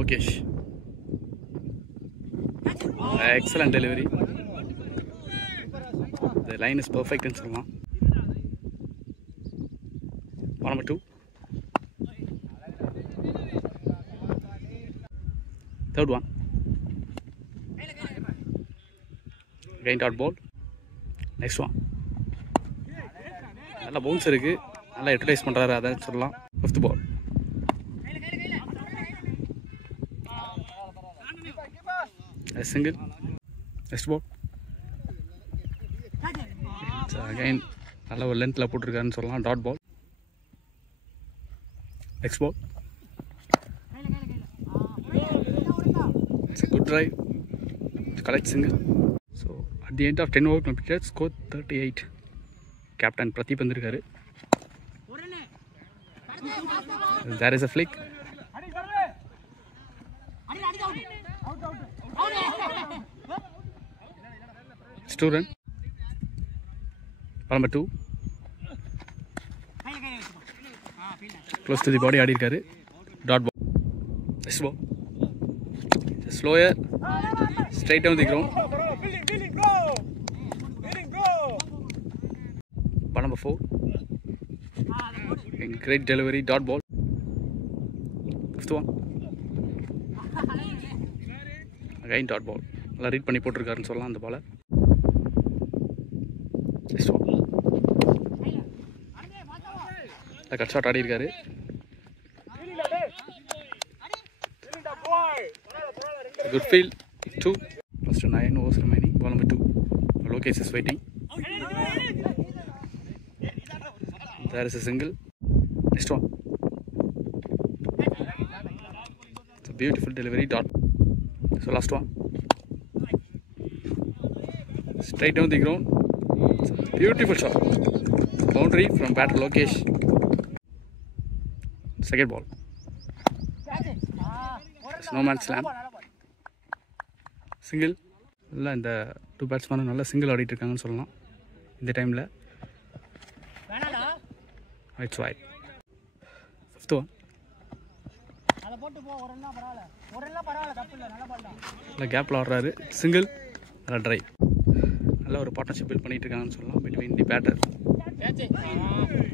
Lokesh. Excellent delivery. The line is perfect in Salman. Ball number 2. Third one. Again dot ball. Next one. நல்லா bounce இருக்கு, நல்லா utilise பண்றாரு, அதான் சொல்லலாம். Fifth ball. A single. Next ball. It's again நல்ல ஒரு லென்த்ல போட்டுருக்காருன்னு சொல்லலாம். Dot ball. Next ball. It's a good drive. Collect single. So at the end of 10 over completed, score 38. Captain Pradeep வந்திருக்காரு. There is a flick. It's 2 run. Ball number 2. Close to the body ஆடி இருக்காரு. Dot ball. Next ball. Slower. Straight down the ground. Ball number 4. Great delivery. Dot ball. Fifth one. Again dot ball. நல்லா read பண்ணி போட்டிருக்காருன்னு சொல்லலாம் அந்த பாலை. Next one. Cut shot ஆடி இருக்காரு. Good field. 2. Plus 9 overs remaining. Ball number 2. Lokesh is waiting. There is a single. Next one. It's a beautiful delivery. Dot. So last one. Straight down the ground. It's a beautiful shot. Boundary from batter Lokesh. Second ball. Snowman slam. Single. இல்லை இந்த 2 பேட்ஸ்மேனும் நல்லா single ஆடிட்டு இருக்காங்கன்னு சொல்லலாம் இந்த டைமில். It's wide. Fifth one. நல்லா கேப்பில் ஆடுறாரு. சிங்கிள். நல்லா ட்ரைவ். நல்ல ஒரு பார்ட்னர்ஷிப் பில்ட் பண்ணிட்டு இருக்காங்கன்னு சொல்லலாம் between the batter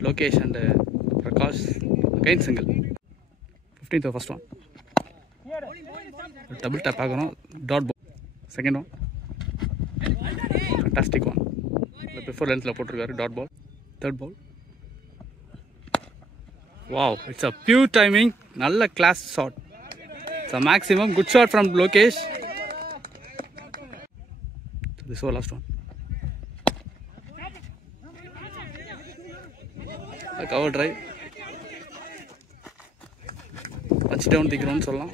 Lokesh and Prakash. Again single. 15th first one. Double tap ஆகணும். Dot ball. Second one. Fantastic one. Before லென்த்தில் போட்டிருக்காரு. Dot ball. Third ball. Wow, it's a pure timing. நல்ல class shot. It's a maximum good shot from Lokesh. This was last one. Cover drive. Touch down the ground சொல்லலாம்.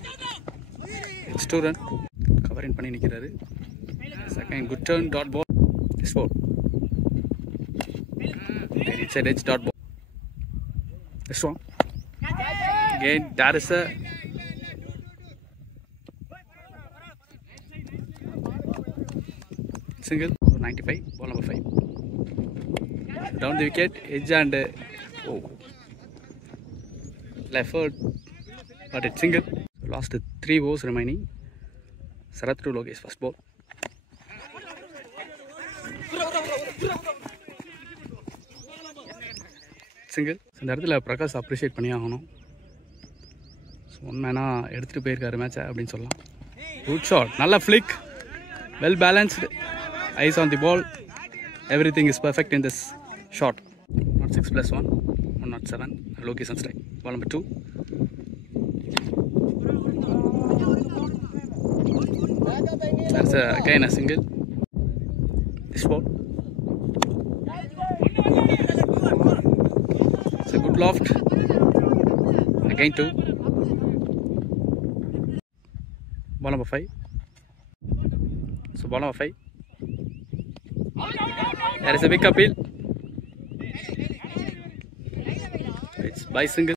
It's 2 run. Covering பண்ணி நிற்கிறாரு. Second good turn. Dot ball. This ball. It's a edge. Dot ball. Next one. Again, there is a single. 95. Ball number 5. Down the wicket. Edge and left foot. But it's single. Last 3 overs remaining. Sarath to Lokesh. First ball. Single. இந்த இடத்துல Prakash appreciate பண்ணி ஆகணும். உண்மையாக எடுத்துகிட்டு போயிருக்காரு மேட்சை அப்படின்னு சொல்லலாம். Good shot. நல்ல flick. Well balanced. Eyes on the ball. Everything is perfect in this shot. 106+1. 107. Lokesh strike. Ball number 2. That's again a single. This ball. It's a good loft. Again 2. Ball number 5. So ball number 5. There is a big appeal. It's by single.